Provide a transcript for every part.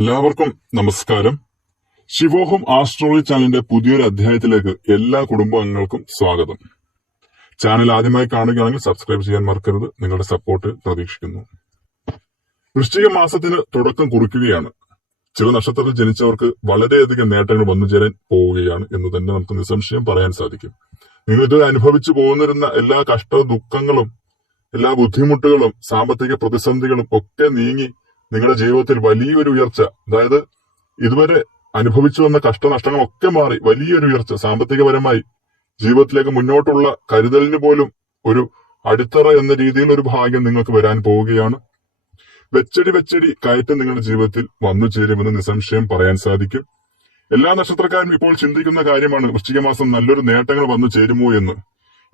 എല്ലാവർക്കും നമസ്കാരം. ശിവോഹം ആസ്ട്രോളജി ചാനലിന്റെ പുതിയൊരു അധ്യായത്തിലേക്ക് എല്ലാ കുടുംബാംഗങ്ങൾക്കും സ്വാഗതം. ചാനൽ ആദ്യമായി കാണുകയാണെങ്കിൽ സബ്സ്ക്രൈബ് ചെയ്യാൻ മറക്കരുത്. നിങ്ങളുടെ സപ്പോർട്ട് പ്രതീക്ഷിക്കുന്നു. വൃശ്ചിക മാസത്തിന് തുടക്കം കുറിക്കുകയാണ്. ചില നക്ഷത്രത്തിൽ ജനിച്ചവർക്ക് വളരെയധികം നേട്ടങ്ങൾ വന്നു ചേരാൻ പോവുകയാണ് എന്ന് തന്നെ നമുക്ക് നിസ്സംശയം പറയാൻ സാധിക്കും. നിങ്ങൾ ഇതുവരെ അനുഭവിച്ചു പോകുന്നിരുന്ന എല്ലാ കഷ്ട ദുഃഖങ്ങളും, എല്ലാ ബുദ്ധിമുട്ടുകളും, സാമ്പത്തിക പ്രതിസന്ധികളും ഒക്കെ നീങ്ങി നിങ്ങളുടെ ജീവിതത്തിൽ വലിയൊരു ഉയർച്ച, അതായത് ഇതുവരെ അനുഭവിച്ചു വന്ന കഷ്ടനഷ്ടങ്ങളൊക്കെ മാറി വലിയൊരു ഉയർച്ച, സാമ്പത്തികപരമായി ജീവിതത്തിലേക്ക് മുന്നോട്ടുള്ള കരുതലിന് പോലും ഒരു അടിത്തറ എന്ന രീതിയിൽ ഒരു ഭാഗ്യം നിങ്ങൾക്ക് വരാൻ പോവുകയാണ്. വെച്ചടി കയറ്റം നിങ്ങളുടെ ജീവിതത്തിൽ വന്നു ചേരുമെന്ന് നിസ്സംശയം പറയാൻ സാധിക്കും. എല്ലാ നക്ഷത്രക്കാരും ഇപ്പോൾ ചിന്തിക്കുന്ന കാര്യമാണ് വൃശ്ചിക മാസം നല്ലൊരു നേട്ടങ്ങൾ വന്നു ചേരുമോ എന്ന്.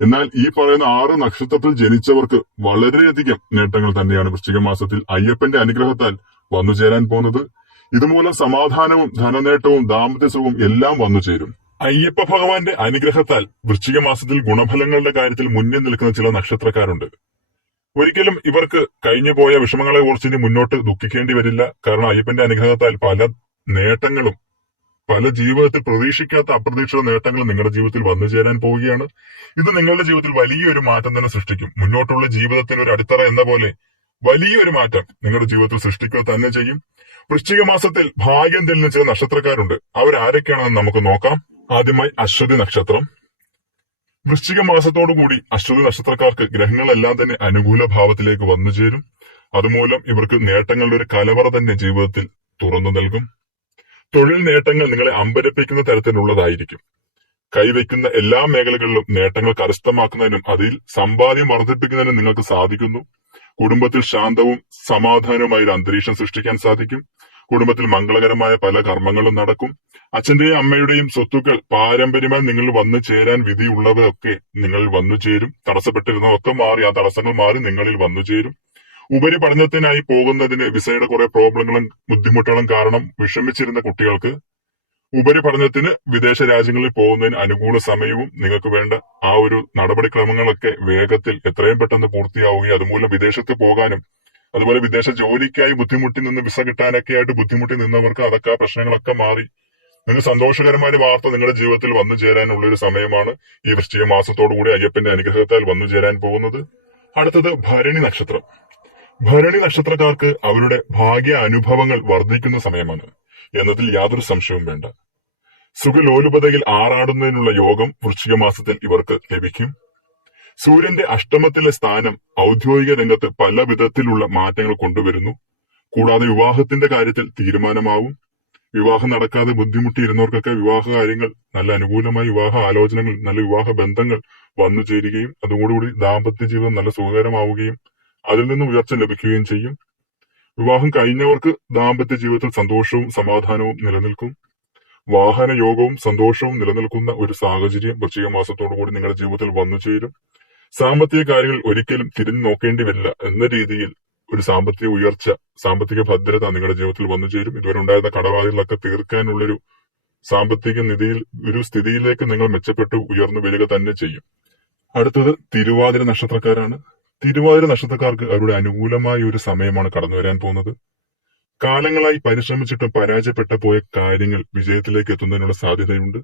എന്നാൽ ഈ പറയുന്ന 6 നക്ഷത്രത്തിൽ ജനിച്ചവർക്ക് വളരെയധികം നേട്ടങ്ങൾ തന്നെയാണ് വൃശ്ചിക മാസത്തിൽ അയ്യപ്പന്റെ അനുഗ്രഹത്താൽ വന്നു ചേരാൻ പോകുന്നത്. ഇതുമൂലം സമാധാനവും ധനനേട്ടവും ദാമ്പത്യസുഖവും എല്ലാം വന്നു ചേരും. അയ്യപ്പ ഭഗവാന്റെ അനുഗ്രഹത്താൽ വൃശ്ചിക മാസത്തിൽ ഗുണഫലങ്ങളുടെ കാര്യത്തിൽ മുന്നിൽ നിൽക്കുന്ന ചില നക്ഷത്രക്കാരുണ്ട്. ഒരിക്കലും ഇവർക്ക് കഴിഞ്ഞു പോയ വിഷമങ്ങളെ ഓർച്ചിന് മുന്നോട്ട് ദുഃഖിക്കേണ്ടി വരില്ല. കാരണം അയ്യപ്പന്റെ അനുഗ്രഹത്താൽ പല നേട്ടങ്ങളും, പല ജീവിതത്തിൽ പ്രതീക്ഷിക്കാത്ത അപ്രതീക്ഷിത നേട്ടങ്ങൾ നിങ്ങളുടെ ജീവിതത്തിൽ വന്നു ചേരാൻ പോവുകയാണ്. ഇത് നിങ്ങളുടെ ജീവിതത്തിൽ വലിയൊരു മാറ്റം തന്നെ സൃഷ്ടിക്കും. മുന്നോട്ടുള്ള ജീവിതത്തിന് ഒരു അടിത്തറ എന്ന പോലെ വലിയൊരു മാറ്റം നിങ്ങളുടെ ജീവിതത്തിൽ സൃഷ്ടിക്കുക തന്നെ ചെയ്യും. വൃശ്ചിക മാസത്തിൽ ഭാഗ്യം തെളിഞ്ഞ ചില നക്ഷത്രക്കാരുണ്ട്. അവരാരൊക്കെയാണെന്ന് നമുക്ക് നോക്കാം. ആദ്യമായി അശ്വതി നക്ഷത്രം. വൃശ്ചിക മാസത്തോടുകൂടി അശ്വതി നക്ഷത്രക്കാർക്ക് ഗ്രഹങ്ങളെല്ലാം തന്നെ അനുകൂല ഭാവത്തിലേക്ക് വന്നു ചേരും. അതുമൂലം ഇവർക്ക് നേട്ടങ്ങളുടെ ഒരു കലവറ തന്നെ ജീവിതത്തിൽ തുറന്നു നൽകും. തൊഴിൽ നേട്ടങ്ങൾ നിങ്ങളെ അമ്പരപ്പിക്കുന്ന തരത്തിലുള്ളതായിരിക്കും. കൈവയ്ക്കുന്ന എല്ലാ മേഖലകളിലും നേട്ടങ്ങൾ കരസ്ഥമാക്കുന്നതിനും അതിൽ സമ്പാദ്യം വർദ്ധിപ്പിക്കുന്നതിനും നിങ്ങൾക്ക് സാധിക്കുന്നു. കുടുംബത്തിൽ ശാന്തവും സമാധാനവുമായ ഒരു അന്തരീക്ഷം സൃഷ്ടിക്കാൻ സാധിക്കും. കുടുംബത്തിൽ മംഗളകരമായ പല കർമ്മങ്ങളും നടക്കും. അച്ഛന്റെയും അമ്മയുടെയും സ്വത്തുക്കൾ പാരമ്പര്യമായി നിങ്ങൾ വന്നു ചേരാൻ വിധിയുള്ളവയൊക്കെ നിങ്ങളിൽ വന്നു ചേരും. തടസ്സപ്പെട്ടിരുന്നതൊക്കെ മാറി, ആ തടസ്സങ്ങൾ മാറി നിങ്ങളിൽ വന്നു ചേരും. ഉപരിപഠനത്തിനായി പോകുന്നതിന് വിസയുടെ കുറെ പ്രോബ്ലങ്ങളും ബുദ്ധിമുട്ടുകളും കാരണം വിഷമിച്ചിരുന്ന കുട്ടികൾക്ക് ഉപരിപഠനത്തിന് വിദേശ രാജ്യങ്ങളിൽ പോകുന്നതിന് അനുകൂല സമയവും നിങ്ങൾക്ക് വേണ്ട ആ ഒരു നടപടിക്രമങ്ങളൊക്കെ വേഗത്തിൽ എത്രയും പെട്ടെന്ന് പൂർത്തിയാവുകയും അതുമൂലം വിദേശത്ത് പോകാനും അതുപോലെ വിദേശ ജോലിക്കായി ബുദ്ധിമുട്ടി നിന്ന് വിസ കിട്ടാനൊക്കെ ആയിട്ട് ബുദ്ധിമുട്ടി നിന്നവർക്ക് അതൊക്കെ പ്രശ്നങ്ങളൊക്കെ മാറി നിങ്ങൾ സന്തോഷകരമായ വാർത്ത നിങ്ങളുടെ ജീവിതത്തിൽ വന്നു ചേരാനുള്ള ഒരു സമയമാണ് ഈ വൃശ്ചിക മാസത്തോടുകൂടി അയ്യപ്പന്റെ അനുഗ്രഹത്താൽ വന്നു ചേരാൻ പോകുന്നത്. അടുത്തത് ഭരണി നക്ഷത്രം. ഭരണി നക്ഷത്രക്കാർക്ക് അവരുടെ ഭാഗ്യ അനുഭവങ്ങൾ വർദ്ധിക്കുന്ന സമയമാണ് എന്നതിൽ യാതൊരു സംശയവും വേണ്ട. സുഖലോലുപതയിൽ ആറാടുന്നതിനുള്ള യോഗം വൃശ്ചിക മാസത്തിൽ ഇവർക്ക് ലഭിക്കും. സൂര്യന്റെ അഷ്ടമത്തിലെ സ്ഥാനം ഔദ്യോഗിക രംഗത്ത് പല വിധത്തിലുള്ള മാറ്റങ്ങൾ കൊണ്ടുവരുന്നു. കൂടാതെ വിവാഹത്തിന്റെ കാര്യത്തിൽ തീരുമാനമാവും. വിവാഹം നടക്കാതെ ബുദ്ധിമുട്ടിയിരുന്നവർക്കൊക്കെ വിവാഹ കാര്യങ്ങൾ, നല്ല അനുകൂലമായ വിവാഹ ആലോചനകൾ, നല്ല വിവാഹ ബന്ധങ്ങൾ വന്നു ചേരുകയും അതോടുകൂടി ദാമ്പത്യ ജീവിതം നല്ല സുഖകരമാവുകയും അതിൽ നിന്നും ഉയർച്ച ലഭിക്കുകയും ചെയ്യും. വിവാഹം കഴിഞ്ഞവർക്ക് ദാമ്പത്യ ജീവിതത്തിൽ സന്തോഷവും സമാധാനവും നിലനിൽക്കും. വാഹന യോഗവും സന്തോഷവും നിലനിൽക്കുന്ന ഒരു സാഹചര്യം വൃശ്ചിക മാസത്തോടുകൂടി നിങ്ങളുടെ ജീവിതത്തിൽ വന്നു ചേരും. സാമ്പത്തിക കാര്യങ്ങൾ ഒരിക്കലും തിരിഞ്ഞു നോക്കേണ്ടി വരില്ല എന്ന രീതിയിൽ ഒരു സാമ്പത്തിക ഉയർച്ച, സാമ്പത്തിക ഭദ്രത നിങ്ങളുടെ ജീവിതത്തിൽ വന്നു ചേരും. ഇതുവരെ ഉണ്ടായിരുന്ന കടബാധ്യതകളൊക്കെ തീർക്കാനുള്ളൊരു സാമ്പത്തിക നിധിയിൽ ഒരു സ്ഥിതിയിലേക്ക് നിങ്ങൾ മെച്ചപ്പെട്ടു ഉയർന്നു വരിക തന്നെ ചെയ്യും. അടുത്തത് തിരുവാതിര നക്ഷത്രക്കാരാണ്. തിരുവാതിര നക്ഷത്രക്കാർക്ക് അവരുടെ അനുകൂലമായ ഒരു സമയമാണ് കടന്നു വരാൻ പോകുന്നത്. കാലങ്ങളായി പരിശ്രമിച്ചിട്ടും പരാജയപ്പെട്ടു പോയ കാര്യങ്ങൾ വിജയത്തിലേക്ക് എത്തുന്നതിനുള്ള സാധ്യതയുണ്ട്.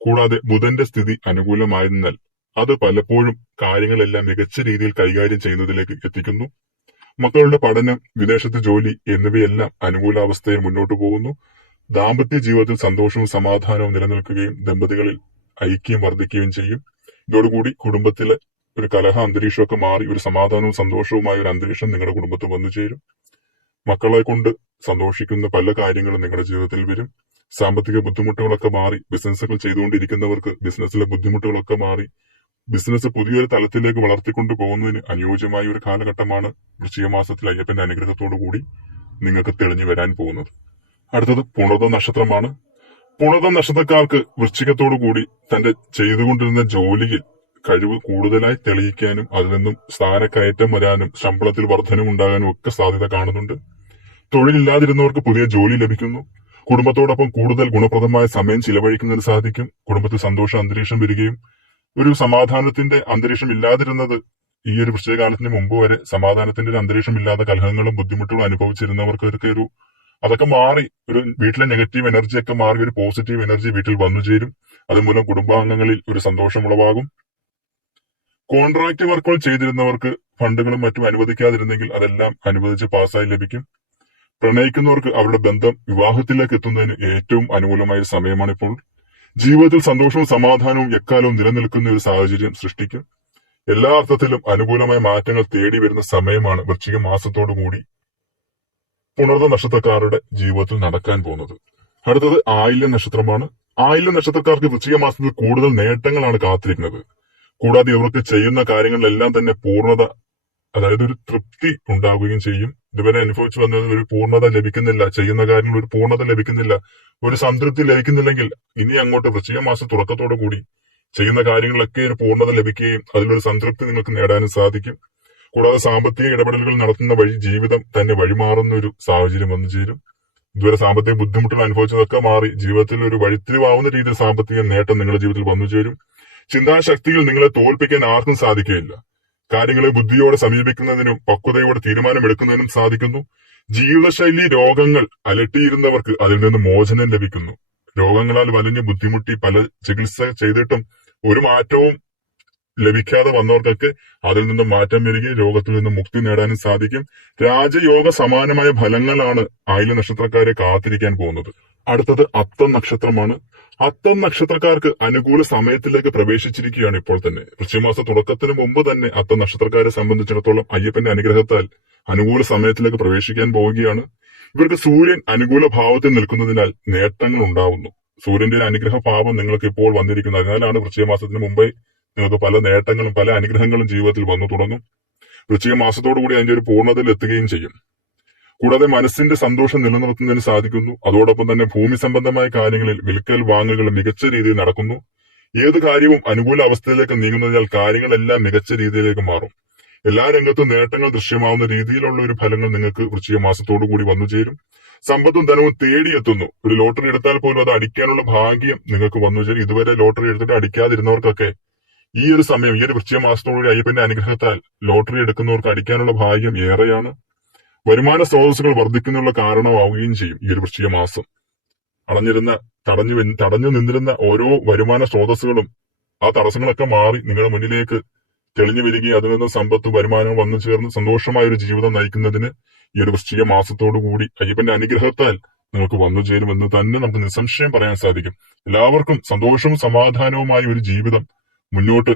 കൂടാതെ ബുധന്റെ സ്ഥിതി അനുകൂലമായതിനാൽ അത് പലപ്പോഴും കാര്യങ്ങളെല്ലാം മികച്ച രീതിയിൽ കൈകാര്യം ചെയ്യുന്നതിലേക്ക് എത്തിക്കുന്നു. മക്കളുടെ പഠനം, വിദേശത്തെ ജോലി എന്നിവയെല്ലാം അനുകൂലാവസ്ഥയിൽ മുന്നോട്ടു പോകുന്നു. ദാമ്പത്യ ജീവിതത്തിൽ സന്തോഷവും സമാധാനവും നിലനിൽക്കുകയും ദമ്പതികളിൽ ഐക്യം വർദ്ധിക്കുകയും ചെയ്യും. ഇതോടുകൂടി കുടുംബത്തിലെ ഒരു കലഹ അന്തരീക്ഷമൊക്കെ മാറി ഒരു സമാധാനവും സന്തോഷവുമായ ഒരു അന്തരീക്ഷം നിങ്ങളുടെ കുടുംബത്തിൽ വന്നു ചേരും. മക്കളെ കൊണ്ട് സന്തോഷിക്കുന്ന പല കാര്യങ്ങളും നിങ്ങളുടെ ജീവിതത്തിൽ വരും. സാമ്പത്തിക ബുദ്ധിമുട്ടുകളൊക്കെ മാറി ബിസിനസ്സുകൾ ചെയ്തുകൊണ്ടിരിക്കുന്നവർക്ക് ബിസിനസ്സിലെ ബുദ്ധിമുട്ടുകളൊക്കെ മാറി ബിസിനസ് പുതിയൊരു തലത്തിലേക്ക് വളർത്തിക്കൊണ്ടു പോകുന്നതിന് അനുയോജ്യമായ ഒരു കാലഘട്ടമാണ് വൃശ്ചിക മാസത്തിൽ അയ്യപ്പന്റെ അനുഗ്രഹത്തോടു കൂടി നിങ്ങൾക്ക് തെളിഞ്ഞു വരാൻ പോകുന്നത്. അടുത്തത് പുണർദം നക്ഷത്രമാണ്. പുണർദം നക്ഷത്രക്കാർക്ക് വൃശ്ചികത്തോടു കൂടി തന്റെ ചെയ്തുകൊണ്ടിരുന്ന ജോലിയിൽ കഴിവ് കൂടുതലായി തെളിയിക്കാനും അതിൽ നിന്നും സ്ഥാനക്കയറ്റം വരാനും ശമ്പളത്തിൽ വർധനമുണ്ടാകാനും ഒക്കെ സാധ്യത കാണുന്നുണ്ട്. തൊഴിലില്ലാതിരുന്നവർക്ക് പുതിയ ജോലി ലഭിക്കുന്നു. കുടുംബത്തോടൊപ്പം കൂടുതൽ ഗുണപ്രദമായ സമയം ചിലവഴിക്കുന്നതിന് സാധിക്കും. കുടുംബത്തിൽ സന്തോഷ അന്തരീക്ഷം വരികയും ഒരു സമാധാനത്തിന്റെ അന്തരീക്ഷം ഇല്ലാതിരുന്നത് ഈ ഒരു വൃശ്ചികകാലത്തിന് മുമ്പ് വരെ സമാധാനത്തിന്റെ ഒരു അന്തരീക്ഷം ഇല്ലാതെ കലഹങ്ങളും ബുദ്ധിമുട്ടുകളും അനുഭവിച്ചിരുന്നവർക്കൊക്കെ ഒരു അതൊക്കെ മാറി ഒരു വീട്ടിലെ നെഗറ്റീവ് എനർജി ഒക്കെ മാറി ഒരു പോസിറ്റീവ് എനർജി വീട്ടിൽ വന്നു ചേരും. അതുമൂലം കുടുംബാംഗങ്ങളിൽ ഒരു സന്തോഷം ഉളവാകും. കോൺട്രാക്ട് വർക്കുകൾ ചെയ്തിരുന്നവർക്ക് ഫണ്ടുകളും മറ്റും അനുവദിക്കാതിരുന്നെങ്കിൽ അതെല്ലാം അനുവദിച്ച് പാസ്സായി ലഭിക്കും. പ്രണയിക്കുന്നവർക്ക് അവരുടെ ബന്ധം വിവാഹത്തിലേക്ക് എത്തുന്നതിന് ഏറ്റവും അനുകൂലമായ ഒരു സമയമാണിപ്പോൾ. ജീവിതത്തിൽ സന്തോഷവും സമാധാനവും എക്കാലവും നിലനിൽക്കുന്ന ഒരു സാഹചര്യം സൃഷ്ടിക്കും. എല്ലാ അർത്ഥത്തിലും അനുകൂലമായ മാറ്റങ്ങൾ തേടി വരുന്ന സമയമാണ് വൃശ്ചിക മാസത്തോടു കൂടി പുണർന്ന നക്ഷത്രക്കാരുടെ ജീവിതത്തിൽ നടക്കാൻ പോകുന്നത്. അടുത്തത് ആയില്യം നക്ഷത്രമാണ്. ആയില്യം നക്ഷത്രക്കാർക്ക് വൃശ്ചിക മാസത്തിൽ കൂടുതൽ നേട്ടങ്ങളാണ് കാത്തിരിക്കുന്നത്. കൂടാതെ ഇവർക്ക് ചെയ്യുന്ന കാര്യങ്ങളിലെല്ലാം തന്നെ പൂർണ്ണത, അതായത് ഒരു തൃപ്തി ഉണ്ടാവുകയും ചെയ്യും. ഇതുവരെ അനുഭവിച്ചു വന്നത് ഒരു പൂർണ്ണത ലഭിക്കുന്നില്ല, ചെയ്യുന്ന കാര്യങ്ങൾ ഒരു പൂർണ്ണത ലഭിക്കുന്നില്ല, ഒരു സംതൃപ്തി ലഭിക്കുന്നില്ലെങ്കിൽ ഇനി അങ്ങോട്ട് വൃശ്ചിക മാസ തുടക്കത്തോടു കൂടി ചെയ്യുന്ന കാര്യങ്ങളിലൊക്കെ ഒരു പൂർണ്ണത ലഭിക്കുകയും അതിലൊരു സംതൃപ്തി നിങ്ങൾക്ക് നേടാനും സാധിക്കും. കൂടാതെ സാമ്പത്തിക ഇടപെടലുകൾ നടത്തുന്ന വഴി ജീവിതം തന്നെ വഴിമാറുന്ന ഒരു സാഹചര്യം വന്നു ചേരും. ഇതുവരെ സാമ്പത്തിക ബുദ്ധിമുട്ടുകൾ അനുഭവിച്ചതൊക്കെ മാറി ജീവിതത്തിൽ ഒരു വഴിത്തിരിവാവുന്ന രീതിയിൽ സാമ്പത്തിക നേട്ടം നിങ്ങളുടെ ജീവിതത്തിൽ വന്നു ചേരും. ചിന്താശക്തിയിൽ നിങ്ങളെ തോൽപ്പിക്കാൻ ആർക്കും സാധിക്കുകയില്ല. കാര്യങ്ങളെ ബുദ്ധിയോടെ സമീപിക്കുന്നതിനും പക്വതയോടെ തീരുമാനമെടുക്കുന്നതിനും സാധിക്കുന്നു. ജീവിതശൈലി രോഗങ്ങൾ അലട്ടിയിരുന്നവർക്ക് അതിൽ നിന്ന് മോചനം ലഭിക്കുന്നു. രോഗങ്ങളാൽ വലഞ്ഞ് ബുദ്ധിമുട്ടി പല ചികിത്സ ചെയ്തിട്ടും ഒരു മാറ്റവും ലഭിക്കാതെ വന്നവർക്കൊക്കെ അതിൽ നിന്നും മാറ്റം വരികയും രോഗത്തിൽ നിന്നും മുക്തി നേടാനും സാധിക്കും. രാജയോഗ സമാനമായ ഫലങ്ങളാണ് ആയില്യ നക്ഷത്രക്കാരെ കാത്തിരിക്കാൻ പോകുന്നത്. അടുത്തത് അത്തം നക്ഷത്രമാണ്. അത്തം നക്ഷത്രക്കാർക്ക് അനുകൂല സമയത്തിലേക്ക് പ്രവേശിച്ചിരിക്കുകയാണ് ഇപ്പോൾ തന്നെ. വൃശ്ചികമാസ തുടക്കത്തിന് മുമ്പ് തന്നെ അത്തം നക്ഷത്രക്കാരെ സംബന്ധിച്ചിടത്തോളം അയ്യപ്പന്റെ അനുഗ്രഹത്താൽ അനുകൂല സമയത്തിലേക്ക് പ്രവേശിക്കാൻ പോവുകയാണ്. ഇവർക്ക് സൂര്യൻ അനുകൂല ഭാവത്തിൽ നിൽക്കുന്നതിനാൽ നേട്ടങ്ങൾ ഉണ്ടാവുന്നു. സൂര്യന്റെ അനുഗ്രഹ ഭാവം നിങ്ങൾക്ക് ഇപ്പോൾ വന്നിരിക്കുന്നത്. അതിനാലാണ് വൃശ്ചിക മാസത്തിന് മുമ്പേ നിങ്ങൾക്ക് പല നേട്ടങ്ങളും പല അനുഗ്രഹങ്ങളും ജീവിതത്തിൽ വന്നു തുടങ്ങും. വൃശ്ചിക മാസത്തോടുകൂടി അതിന്റെ ഒരു പൂർണ്ണതയിൽ എത്തുകയും ചെയ്യും. കൂടാതെ മനസ്സിന്റെ സന്തോഷം നിലനിർത്തുന്നതിന് സാധിക്കുന്നു. അതോടൊപ്പം തന്നെ ഭൂമി സംബന്ധമായ കാര്യങ്ങളിൽ വിൽക്കൽ വാങ്ങലുകൾ മികച്ച രീതിയിൽ നടക്കുന്നു. ഏത് കാര്യവും അനുകൂല അവസ്ഥയിലേക്ക് നീങ്ങുന്നതിനാൽ കാര്യങ്ങളെല്ലാം മികച്ച രീതിയിലേക്ക് മാറും. എല്ലാ രംഗത്തും നേട്ടങ്ങൾ ദൃശ്യമാവുന്ന രീതിയിലുള്ള ഒരു ഫലങ്ങൾ നിങ്ങൾക്ക് വൃശ്ചിക മാസത്തോടു കൂടി വന്നു ചേരും. സമ്പത്തും ധനവും തേടിയെത്തുന്നു. ഒരു ലോട്ടറി എടുത്താൽ പോലും അത് അടിക്കാനുള്ള ഭാഗ്യം നിങ്ങൾക്ക് വന്നു ചേരും. ഇതുവരെ ലോട്ടറി എടുത്തിട്ട് അടിക്കാതിരുന്നവർക്കൊക്കെ ഈ ഒരു സമയം, ഈ ഒരു വൃശ്ചിക മാസത്തോടുകൂടി അയ്യപ്പന്റെ അനുഗ്രഹത്താൽ ലോട്ടറി എടുക്കുന്നവർക്ക് അടിക്കാനുള്ള ഭാഗ്യം ഏറെയാണ്. വരുമാന സ്രോതസ്സുകൾ വർദ്ധിക്കുന്നതിനുള്ള കാരണമാവുകയും ചെയ്യും. ഈ ഒരു വൃശ്ചിക മാസം തടഞ്ഞു നിന്നിരുന്ന ഓരോ വരുമാന സ്രോതസ്സുകളും ആ തടസ്സങ്ങളൊക്കെ മാറി നിങ്ങളുടെ മുന്നിലേക്ക് തെളിഞ്ഞു വരികയും അതിൽ നിന്ന് സമ്പത്ത് വരുമാനം വന്നു ചേർന്ന് സന്തോഷമായ ഒരു ജീവിതം നയിക്കുന്നതിന് ഈ ഒരു വൃശ്ചിക മാസത്തോടു കൂടി അയ്യപ്പന്റെ അനുഗ്രഹത്താൽ നിങ്ങൾക്ക് വന്നു ചേരുമെന്ന് തന്നെ നമുക്ക് നിസ്സംശയം പറയാൻ സാധിക്കും. എല്ലാവർക്കും സന്തോഷവും സമാധാനവുമായ ഒരു ജീവിതം മുന്നോട്ട്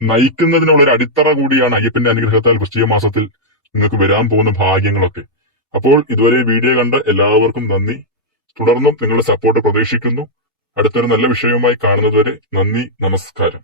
നയിക്കുന്നതിനുള്ള ഒരു അടിത്തറ കൂടിയാണ് അയ്യപ്പന്റെ അനുഗ്രഹത്താൽ വൃശ്ചിക മാസത്തിൽ നിങ്ങൾക്ക് വരാൻ പോകുന്ന ഭാഗ്യങ്ങളൊക്കെ. അപ്പോൾ ഇതുവരെ വീഡിയോ കണ്ട എല്ലാവർക്കും നന്ദി. തുടർന്നും നിങ്ങളുടെ സപ്പോർട്ട് പ്രതീക്ഷിക്കുന്നു. അടുത്തൊരു നല്ല വിഷയവുമായി കാണുന്നതുവരെ നന്ദി, നമസ്കാരം.